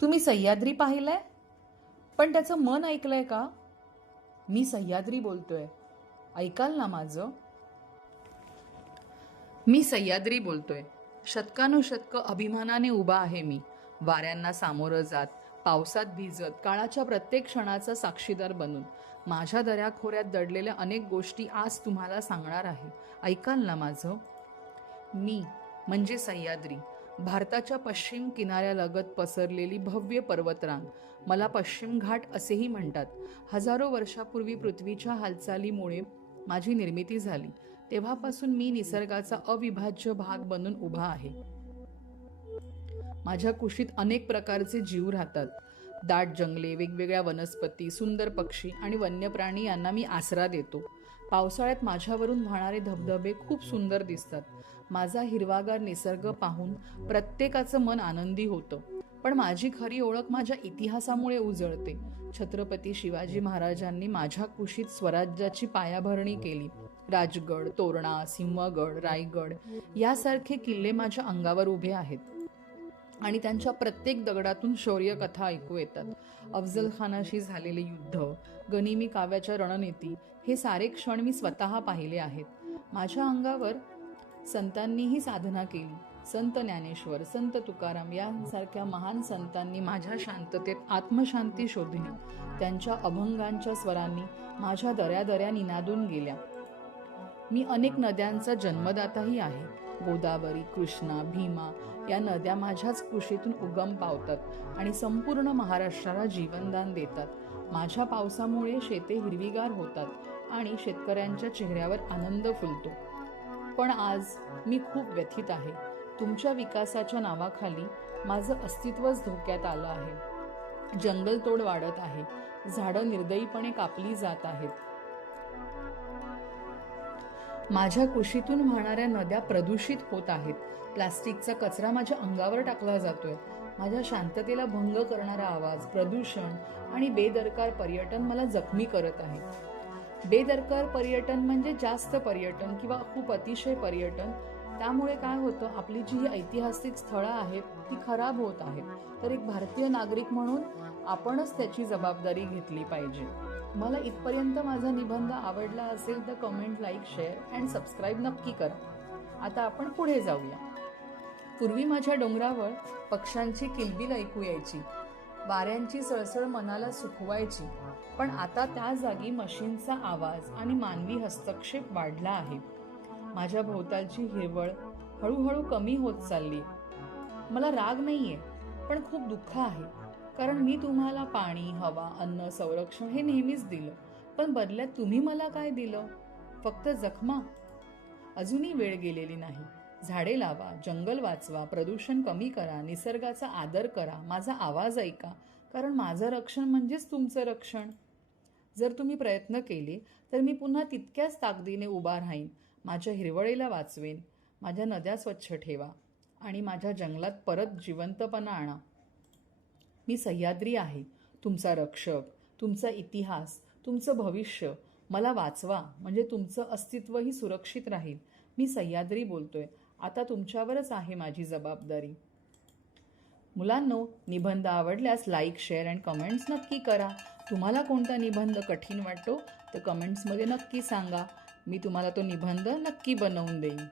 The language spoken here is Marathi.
तुम्ही सह्याद्री पाहिलंय, पण त्याचं मन ऐकलंय का? मी सह्याद्री बोलतोय. ऐकाल ना माझं? मी सह्याद्री बोलतोय. शतकानुशतकं अभिमानाने उभा आहे मी. वाऱ्यांना सामोरं जात, पावसात भिजत, काळाच्या प्रत्येक क्षणाचा साक्षीदार बनून. माझ्या दऱ्याखोऱ्यात दडलेल्या अनेक गोष्टी आज तुम्हाला सांगणार आहे. ऐकाल ना माझं? मी म्हणजे सह्याद्री, भारताच्या पश्चिम किनाऱ्यालगत पसरलेली भव्य पर्वतरांग. मला पश्चिम घाट असेही म्हणतात. हजारो वर्षापूर्वी पृथ्वीच्या हालचालीमुळे माझी निर्मिती झाली. तेव्हापासून मी निसर्गाचा अविभाज्य भाग बनून उभा आहे. माझ्या कुशीत अनेक प्रकारचे जीव राहतात. दाट जंगले, वेगवेगळ्या वनस्पती, सुंदर पक्षी आणि वन्य प्राणी यांना मी आसरा देतो. पावसाळ्यात माझ्यावरून वाहणारे धबधबे खूप सुंदर दिसतात. माझा हिरवागार निसर्ग पाहून प्रत्येकाचं मन आनंदी होतं. पण माझी खरी ओळख माझ्या इतिहासामुळे उजळते. छत्रपती शिवाजी महाराजांनी माझ्या कुशीत स्वराज्याची पायाभरणी केली. राजगड, तोरणा, सिंहगड, रायगड यासारखे किल्ले माझ्या अंगावर उभे आहेत आणि त्यांच्या प्रत्येक दगडातून शौर्यकथा ऐकू येतात. अफजल खानाशी झालेले युद्ध, गनिमी काव्याच्या रणनीती हे सारे क्षण मी स्वतः पाहिले आहेत. माझ्या अंगावर संतांनीही साधना केली. संत ज्ञानेश्वर, संत तुकाराम यांसारख्या महान संतांनी माझ्या शांततेत आत्मशांती शोधली. त्यांच्या अभंगांच्या स्वरांनी माझ्या दऱ्या निनादून गेल्या. मी अनेक नद्यांचा जन्मदाताही आहे. गोदावरी, कृष्णा, भीमा या नद्या माझ्याच कुशीतून उगम पावतात आणि संपूर्ण महाराष्ट्राला जीवनदान देतात. माझ्या पावसामुळे शेते हिरवीगार होतात आणि शेतकऱ्यांच्या चेहऱ्यावर आनंद फुलतो. पण आज मी खूप व्यथित आहे. तुमच्या विकासाच्या नावाखाली माझं अस्तित्वच धोक्यात आलं आहे. जंगलतोड वाढत आहे. झाडं निर्दयीपणे कापली जात आहेत. माझ्या कुशीतून वाहणाऱ्या नद्या प्रदूषित होत आहेत. प्लास्टिकचा कचरा माझ्या अंगावर टाकला जातोय. माझ्या शांततेला भंग करणारा आवाज, प्रदूषण आणि बेदरकार पर्यटन मला जखमी करत आहे. बेदरकार पर्यटन म्हणजे जास्त पर्यटन किंवा खूप अतिशय पर्यटन. त्यामुळे काय होतं, आपली जी ही ऐतिहासिक स्थळं आहेत ती खराब होत आहेत. तर एक भारतीय नागरिक म्हणून आपणच त्याची जबाबदारी घेतली पाहिजे. मला इथपर्यंत माझा निबंध आवडला असेल तर comment, like, share and subscribe नक्की करा. आता आपण पुढे जाऊया. पूर्वी माझ्या डोंगरावर पक्ष्यांची किलबिल ऐकू यायची. वाऱ्यांची सळसळ मनाला सुखवायची. पण आता त्या जागी मशीनचा आवाज आणि मानवी हस्तक्षेप वाढला आहे. माझ्या भोवतालची हिरवळ हळूहळू कमी होत चालली. मला राग नाहीये, पण खूप दुःख आहे. कारण मी तुम्हाला पाणी, हवा, अन्न, संरक्षण हे नेहमीच दिलं. पण बदल्यात तुम्ही मला काय दिलं? फक्त जखमा. अजूनही वेळ गेलेली नाही. झाडे लावा, जंगल वाचवा, प्रदूषण कमी करा, निसर्गाचा आदर करा, माझा आवाज ऐका. कारण माझं रक्षण म्हणजेच तुमचं रक्षण. जर तुम्ही प्रयत्न केले तर मी पुन्हा तितक्याच ताकदीने उभा राहीन. माझ्या हिरवळीला वाचवेन, माझ्या नद्या स्वच्छ ठेवा आणि माझ्या जंगलात परत जिवंतपणा आणा. मी सह्याद्री आहे, तुमचा रक्षक, तुमचा इतिहास, तुमचं भविष्य. मला वाचवा म्हणजे तुमचं अस्तित्वही सुरक्षित राहील. मी सह्याद्री बोलतोय. आता तुमच्यावरच आहे माझी जबाबदारी. मुलांनो, निबंध आवडल्यास लाईक, शेअर अँड कमेंट्स नक्की करा. तुम्हाला कोणता निबंध कठीण वाटतो तर कमेंट्समध्ये नक्की सांगा. मी तुम्हाला तो निबंध नक्की बनवून देईन.